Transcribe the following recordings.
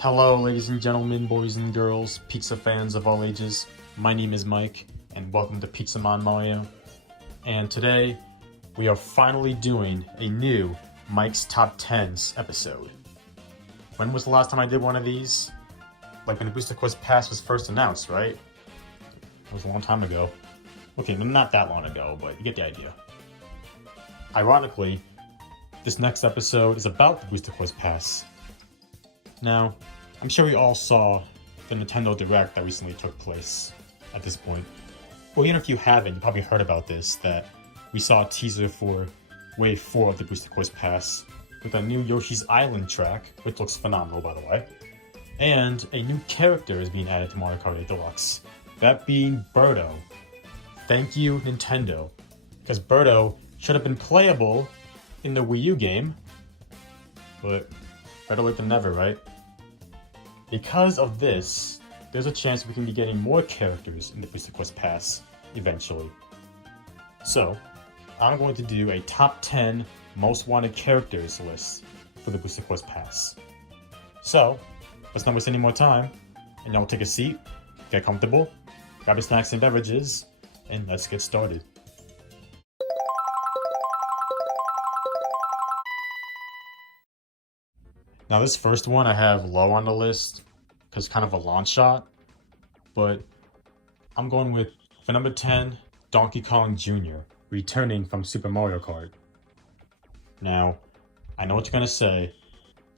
Hello, ladies and gentlemen, boys and girls, pizza fans of all ages. My name is Mike, and welcome to Pizzaman Mario. And today, we are finally doing a new Mike's Top 10s episode. When was the last time I did one of these? Like when the Booster Course Pass was first announced, right? It was a long time ago. Okay, not that long ago, but you get the idea. Ironically, this next episode is about the Booster Course Pass. Now, I'm sure we all saw the Nintendo Direct that recently took place at this point. Well, even if you haven't, you probably heard about this, that we saw a teaser for Wave 4 of the Booster Course Pass with a new Yoshi's Island track, which looks phenomenal by the way, and a new character is being added to Mario Kart 8 Deluxe, that being Birdo. Thank you, Nintendo, because Birdo should have been playable in the Wii U game, but better late than never, right? Because of this, there's a chance we can be getting more characters in the Booster Course Pass eventually. So, I'm going to do a top 10 most wanted characters list for the Booster Course Pass. So, let's not waste any more time, and y'all take a seat, get comfortable, grab your snacks and beverages, and let's get started. Now this first one I have low on the list because it's kind of a long shot, but I'm going with, for number 10, Donkey Kong Jr. returning from Super Mario Kart. Now, I know what you're going to say,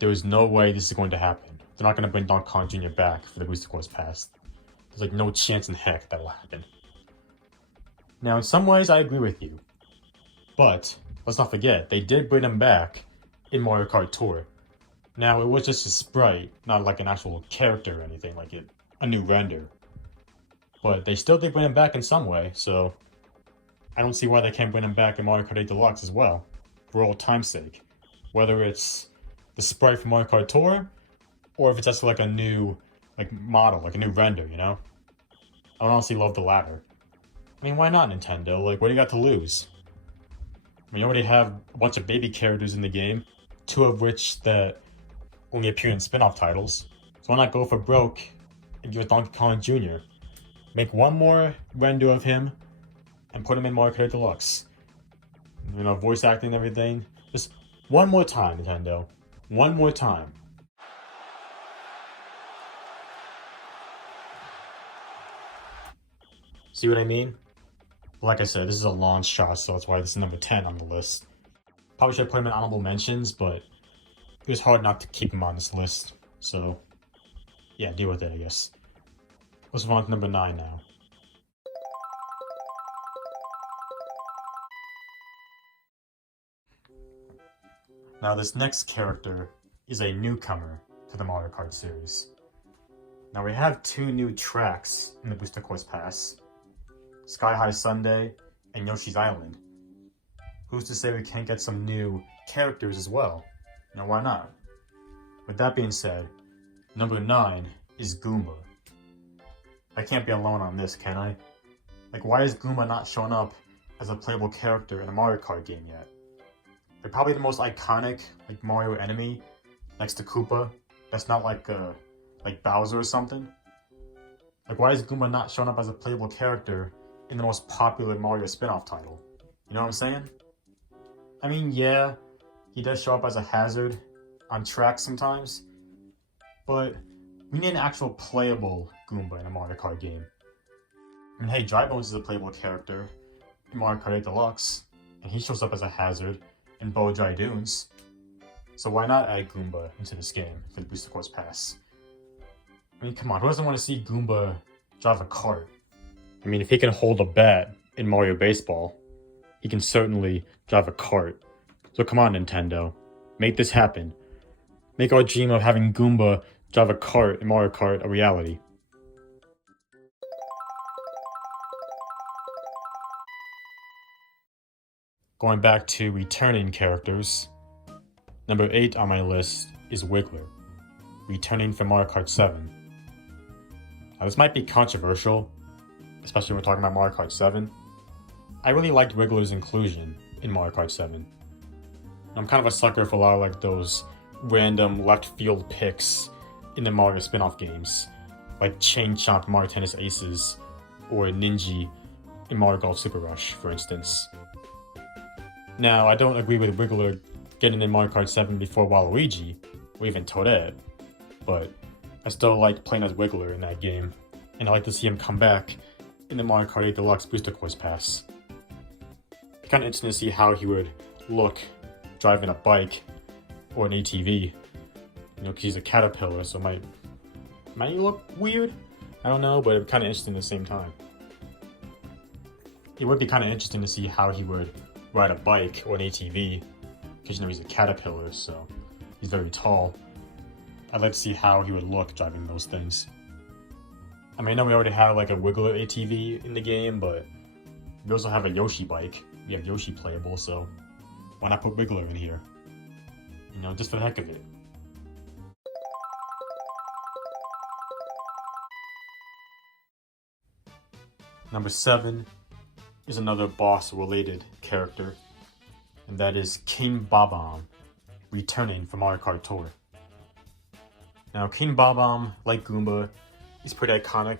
there is no way this is going to happen. They're not going to bring Donkey Kong Jr. back for the Booster Course Pass. There's like no chance in heck that will happen. Now in some ways I agree with you, but let's not forget, they did bring him back in Mario Kart Tour. Now, it was just a sprite, not like an actual character or anything, like a new render. But they still did bring him back in some way, so I don't see why they can't bring him back in Mario Kart 8 Deluxe as well, for old time's sake. Whether it's the sprite from Mario Kart Tour, or if it's just like a new model, like a new render, you know? I would honestly love the latter. I mean, why not, Nintendo? Like, what do you got to lose? I mean, you already have a bunch of baby characters in the game, two of which that only appear in spin-off titles, so why not go for broke and give it Donkey Kong Jr. Make one more render of him and put him in Mario Kart Deluxe. You know, voice acting and everything. Just one more time, Nintendo. One more time. See what I mean? Like I said, this is a long shot, so that's why this is number 10 on the list. Probably should have put him in honorable mentions, but it was hard not to keep him on this list, so yeah, deal with it, I guess. Let's move on to number 9 now. Now this next character is a newcomer to the Mario Kart series. Now we have two new tracks in the Booster Course Pass, Sky High Sundae and Yoshi's Island. Who's to say we can't get some new characters as well? Now why not? With that being said, number 9 is Goomba. I can't be alone on this, can I? Like, why is Goomba not showing up as a playable character in a Mario Kart game yet? They're probably the most iconic Mario enemy next to Koopa. That's not like Bowser or something. Like, why is Goomba not showing up as a playable character in the most popular Mario spin-off title? You know what I'm saying? I mean, yeah, he does show up as a hazard on tracks sometimes, but we need an actual playable Goomba in a Mario Kart game. I mean, hey, Dry Bones is a playable character in Mario Kart 8 Deluxe, and he shows up as a hazard in Bow Dry Dunes. So why not add Goomba into this game for the Booster Course Pass? I mean, come on, who doesn't want to see Goomba drive a kart? I mean, if he can hold a bat in Mario Baseball, he can certainly drive a kart. So come on, Nintendo. Make this happen. Make our dream of having Goomba drive a kart in Mario Kart a reality. Going back to returning characters, number 8 on my list is Wiggler, returning from Mario Kart 7. Now this might be controversial, especially when we're talking about Mario Kart 7. I really liked Wiggler's inclusion in Mario Kart 7. I'm kind of a sucker for a lot of those random left field picks in the Mario spin-off games, like Chain Chomp Mario Tennis Aces, or Ninja in Mario Golf Super Rush, for instance. Now, I don't agree with Wiggler getting in Mario Kart 7 before Waluigi, or even Toadette, but I still like playing as Wiggler in that game, and I like to see him come back in the Mario Kart 8 Deluxe Booster Course Pass. It's kind of interesting to see how he would look driving a bike or an ATV, because he's a caterpillar, so it might look weird. I don't know, but it's kind of interesting at the same time. It would be kind of interesting to see how he would ride a bike or an ATV, because he's a caterpillar, so he's very tall. I'd like to see how he would look driving those things. I mean, I know we already have like a Wiggler ATV in the game, but we also have a Yoshi bike. We have Yoshi playable, so why not put Wiggler in here? Just for the heck of it. Number 7 is another boss-related character, and that is King Bob-omb, returning from Mario Kart Tour. Now, King Bob-omb, like Goomba, he's pretty iconic,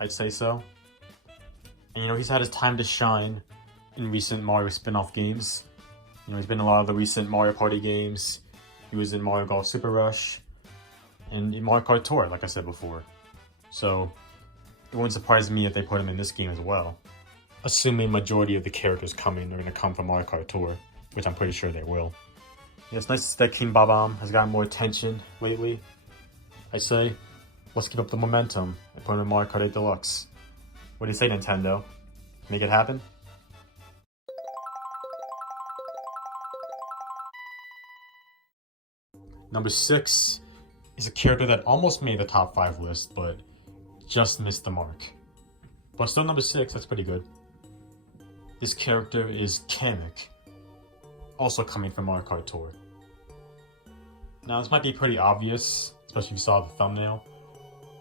I'd say so. And he's had his time to shine in recent Mario spin-off games. He's been in a lot of the recent Mario Party games. He was in Mario Golf Super Rush, and in Mario Kart Tour, like I said before. So, it wouldn't surprise me if they put him in this game as well. Assuming majority of the characters coming are going to come from Mario Kart Tour, which I'm pretty sure they will. Yeah, it's nice to see that King Bob-omb has gotten more attention lately. I say, let's keep up the momentum and put him in Mario Kart 8 Deluxe. What do you say, Nintendo? Make it happen? Number 6 is a character that almost made the top 5 list, but just missed the mark. But still number 6, that's pretty good. This character is Kamek, also coming from Mario Kart Tour. Now this might be pretty obvious, especially if you saw the thumbnail,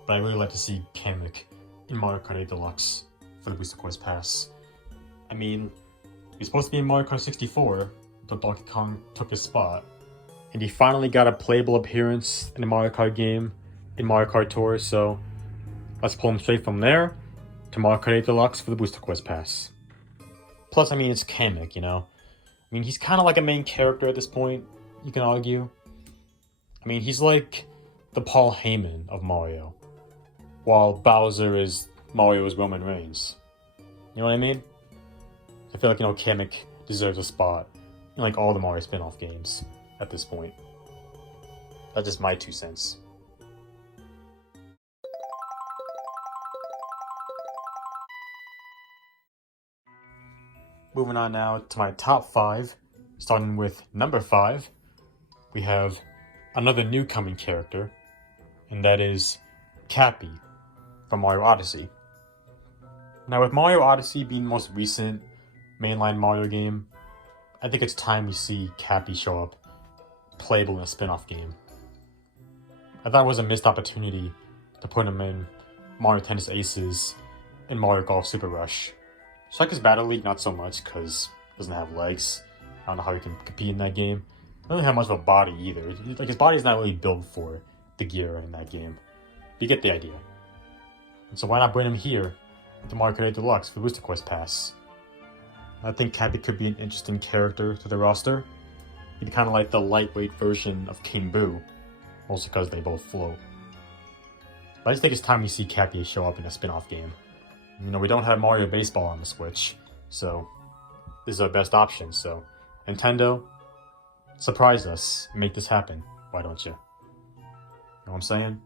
but I really like to see Kamek in Mario Kart 8 Deluxe for the Booster Course Pass. I mean, he's supposed to be in Mario Kart 64, but Donkey Kong took his spot. And he finally got a playable appearance in a Mario Kart game in Mario Kart Tour, so let's pull him straight from there to Mario Kart 8 Deluxe for the Booster Course Pass. Plus, I mean, it's Kamek, I mean, he's kind of like a main character at this point, you can argue. I mean, he's like the Paul Heyman of Mario, while Bowser is Mario's Roman Reigns. You know what I mean? I feel like, Kamek deserves a spot in like all the Mario spin-off games at this point. That's just my 2 cents. Moving on now to my top 5, starting with number 5, we have another new coming character, and that is CAPPY from Mario Odyssey. Now, with Mario Odyssey being the most recent mainline Mario game, I think it's time we see CAPPY show up playable in a spin-off game. I thought it was a missed opportunity to put him in Mario Tennis Aces and Mario Golf Super Rush. Strikers Battle League, not so much, because it doesn't have legs. I don't know how he can compete in that game. He doesn't have much of a body either. Like, his body's not really built for the gear in that game. But you get the idea. And so why not bring him here to Mario Kart 8 Deluxe for the Booster Course Pass? I think CAPPY could be an interesting character to the roster. He'd be kind of like the lightweight version of King Boo, mostly because they both float. But I just think it's time we see CAPPY show up in a spin-off game. We don't have Mario Baseball on the Switch, so this is our best option. So, Nintendo, surprise us and make this happen. Why don't you? Know what I'm saying?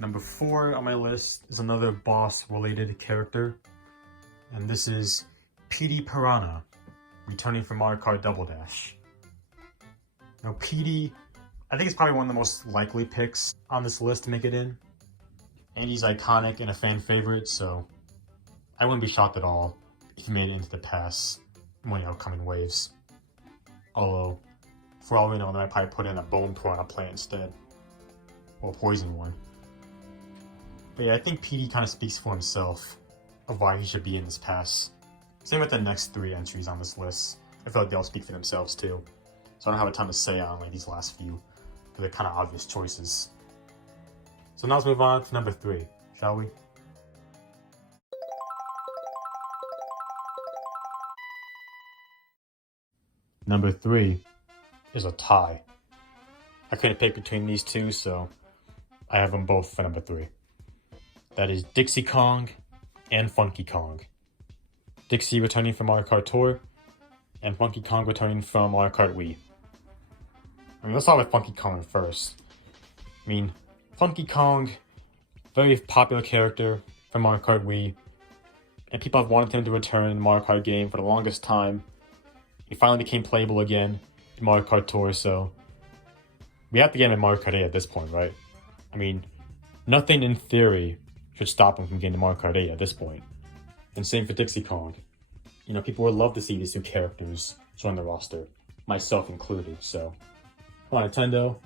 Number 4 on my list is another boss-related character, and this is PETEY PIRANHA, returning from Mario Kart Double Dash. Now, PETEY, I think it's probably one of the most likely picks on this list to make it in. And he's iconic and a fan favorite, so I wouldn't be shocked at all if he made it into the pass in one of the upcoming waves. Although, for all we know, they might probably put in a Bone Piranha plant instead. Or a poison one. But yeah, I think PETEY kind of speaks for himself of why he should be in this pass. Same with the next 3 entries on this list. I feel like they all speak for themselves too. So I don't have a ton to say on like these last few, because they're kind of obvious choices. So now let's move on to number 3, shall we? Number 3 is a tie. I couldn't pick between these two, so I have them both for number 3. That is Dixie Kong and Funky Kong. Dixie returning from Mario Kart Tour, and Funky Kong returning from Mario Kart Wii. I mean, let's start with Funky Kong first. I mean, Funky Kong, very popular character from Mario Kart Wii, and people have wanted him to return in the Mario Kart game for the longest time. He finally became playable again in Mario Kart Tour, so we have to get him in Mario Kart 8 at this point, right? I mean, nothing in theory should stop him from getting to Mario Kart 8 at this point. And same for Dixie Kong. You know, people would love to see these two characters join the roster, myself included, so come on, Nintendo,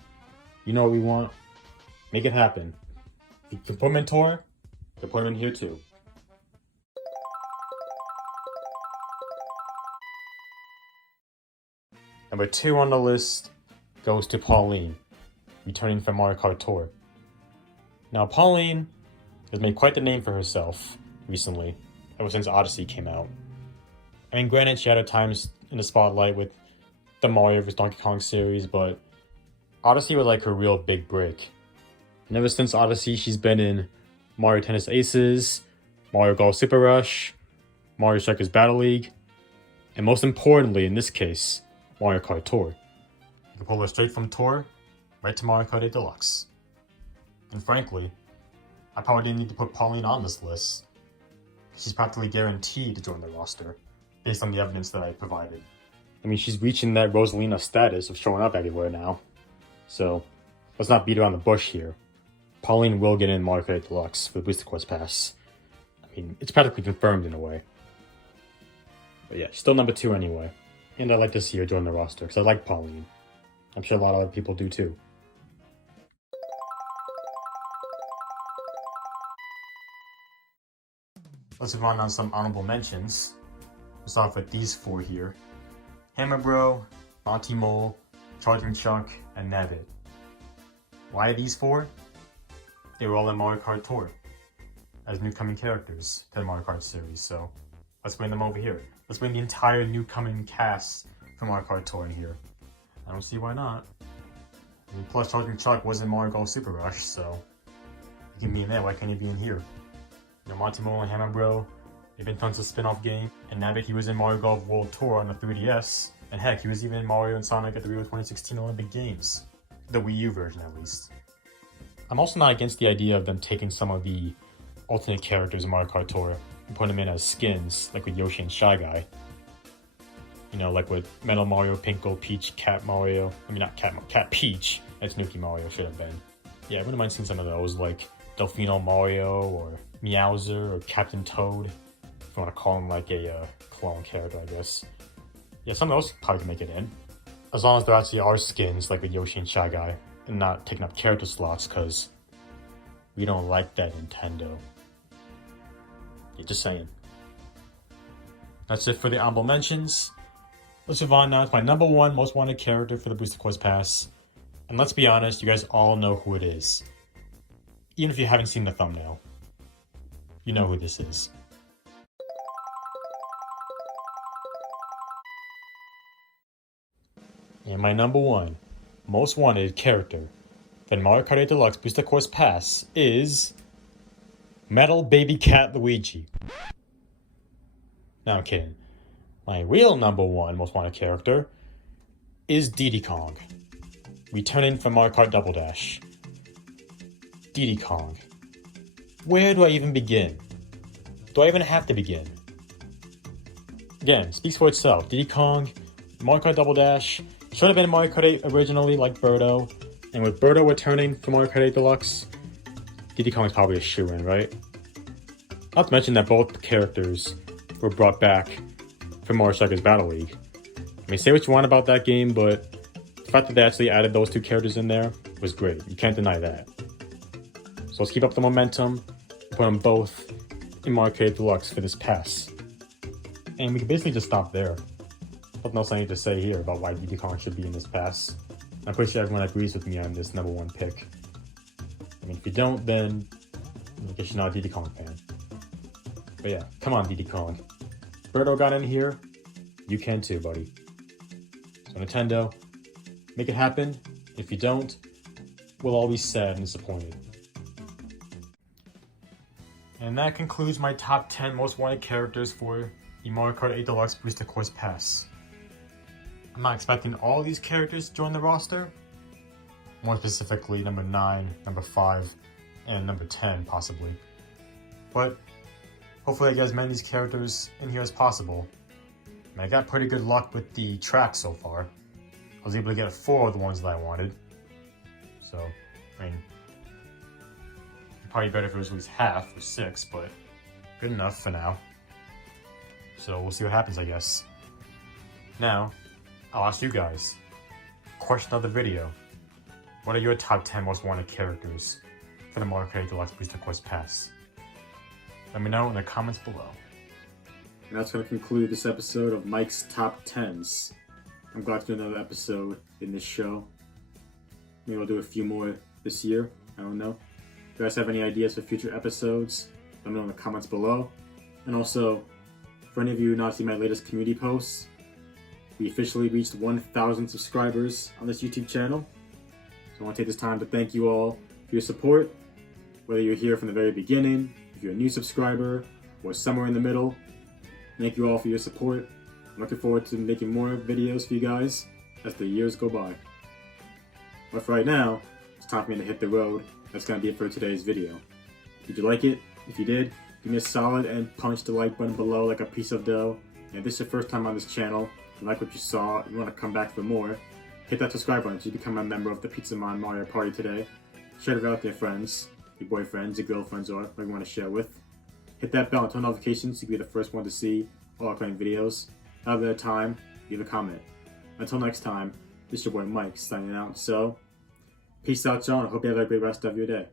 you know what we want. Make it happen. If you can put him in Tour, you can put him in here too. Number 2 on the list goes to Pauline, returning from Mario Kart Tour. Now, Pauline has made quite the name for herself recently, ever since Odyssey came out. I mean, granted, she had her times in the spotlight with the Mario vs. Donkey Kong series, but Odyssey was like her real big break. And ever since Odyssey, she's been in Mario Tennis Aces, Mario Golf Super Rush, Mario Strikers Battle League, and most importantly in this case, Mario Kart Tour. You can pull her straight from Tour right to Mario Kart 8 Deluxe. And frankly, I probably didn't need to put Pauline on this list. She's practically guaranteed to join the roster, based on the evidence that I provided. I mean, she's reaching that Rosalina status of showing up everywhere now. So, let's not beat around the bush here. Pauline will get in Mario Kart 8 Deluxe for the Booster Course Pass. I mean, it's practically confirmed in a way. But yeah, still number 2 anyway. And I'd like to see her join the roster, because I like Pauline. I'm sure a lot of other people do too. Let's move on some honorable mentions. We'll start off with these 4 here. Hammer Bro, Monty Mole, Charging Chuck, and Nabbit. Why these 4? They were all in Mario Kart Tour as newcoming characters to the Mario Kart series, so let's bring them over here. Let's bring the entire newcoming cast from Mario Kart Tour in here. I don't see why not. I mean, plus Charging Chuck was in Mario Golf Super Rush, so he can be in there. Why can't he be in here? You know, Monty Mole and Hammer Bro, they've been tons of spin-off games. And Nabbit, he was in Mario Golf World Tour on the 3DS. And heck, he was even in Mario and Sonic at the Rio 2016 Olympic Games. The Wii U version, at least. I'm also not against the idea of them taking some of the alternate characters in Mario Kart Tour and putting them in as skins, like with Yoshi and Shy Guy. You know, like with Metal Mario, Pink Gold Peach, Cat Mario. I mean, not Cat Peach. That's Nuki Mario, should have been. Yeah, I wouldn't mind seeing some of those, like Delfino Mario, or Meowser, or Captain Toad. If you want to call him like a clone character, I guess. Yeah, some of those probably can make it in. As long as there actually are skins, like with Yoshi and Shy Guy, and not taking up character slots, because we don't like that, Nintendo. Yeah, just saying. That's it for the honorable mentions. Let's move on now to my number 1 most wanted character for the Booster Course Pass. And let's be honest, you guys all know who it is. Even if you haven't seen the thumbnail, you know who this is. And my number 1 most wanted character for the Mario Kart 8 Deluxe Booster Course Pass is Metal Baby Cat Luigi. No, I'm kidding. My real number 1 most wanted character is Diddy Kong, returning from Mario Kart Double Dash. Diddy Kong. Where do I even begin? Do I even have to begin? Again, speaks for itself. Diddy Kong, Mario Kart Double Dash, should have been Mario Kart 8 originally, like Birdo. And with Birdo returning from Mario Kart 8 Deluxe, Diddy Kong is probably a shoo-in, right? Not to mention that both characters were brought back from Mario Strikers Battle League. I mean, say what you want about that game, but the fact that they actually added those 2 characters in there was great. You can't deny that. So let's keep up the momentum, put them both in Mario Kart 8 Deluxe for this pass. And we can basically just stop there. nothing else I need to say here about why Diddy Kong should be in this pass. I'm pretty sure everyone agrees with me on this #1 pick. I mean, if you don't, then I guess you're not a Diddy Kong fan. But yeah, come on, Diddy Kong. Birdo got in here, you can too, buddy. So Nintendo, make it happen. If you don't, we'll all be sad and disappointed. And that concludes my top 10 most wanted characters for the Mario Kart 8 Deluxe Booster Course Pass. I'm not expecting all these characters to join the roster. More specifically, number 9, number 5, and number 10, possibly. But hopefully I get as many of these characters in here as possible. And I got pretty good luck with the tracks so far. I was able to get 4 of the ones that I wanted. So, I mean, probably better if it was at least half or 6, but good enough for now. So we'll see what happens, I guess. Now, I'll ask you guys, question of the video. What are your top 10 most wanted characters for the Mario Kart Deluxe Booster Course Pass? Let me know in the comments below. And that's going to conclude this episode of Mike's Top 10s. I'm glad to do another episode in this show. Maybe I'll do a few more this year. I don't know. If you guys have any ideas for future episodes, let me know in the comments below. And also, for any of you not seeing my latest community posts, we officially reached 1,000 subscribers on this YouTube channel. So I want to take this time to thank you all for your support. Whether you're here from the very beginning, if you're a new subscriber, or somewhere in the middle, thank you all for your support. I'm looking forward to making more videos for you guys as the years go by. But for right now, it's time for me to hit the road. That's going to be it for today's video. Did you like it? If you did, give me a solid and punch the like button below like a piece of dough. And if this is your first time on this channel, you like what you saw, you want to come back for more, hit that subscribe button so you become a member of the Pizza Man Mario Party today. Share it out with your friends, your boyfriends, your girlfriends, or whoever you want to share with. Hit that bell and turn notifications to be the first one to see all upcoming videos. Have a time, leave a comment. Until next time, this is your boy Mike signing out. So, peace out, y'all, and I hope you have a great rest of your day.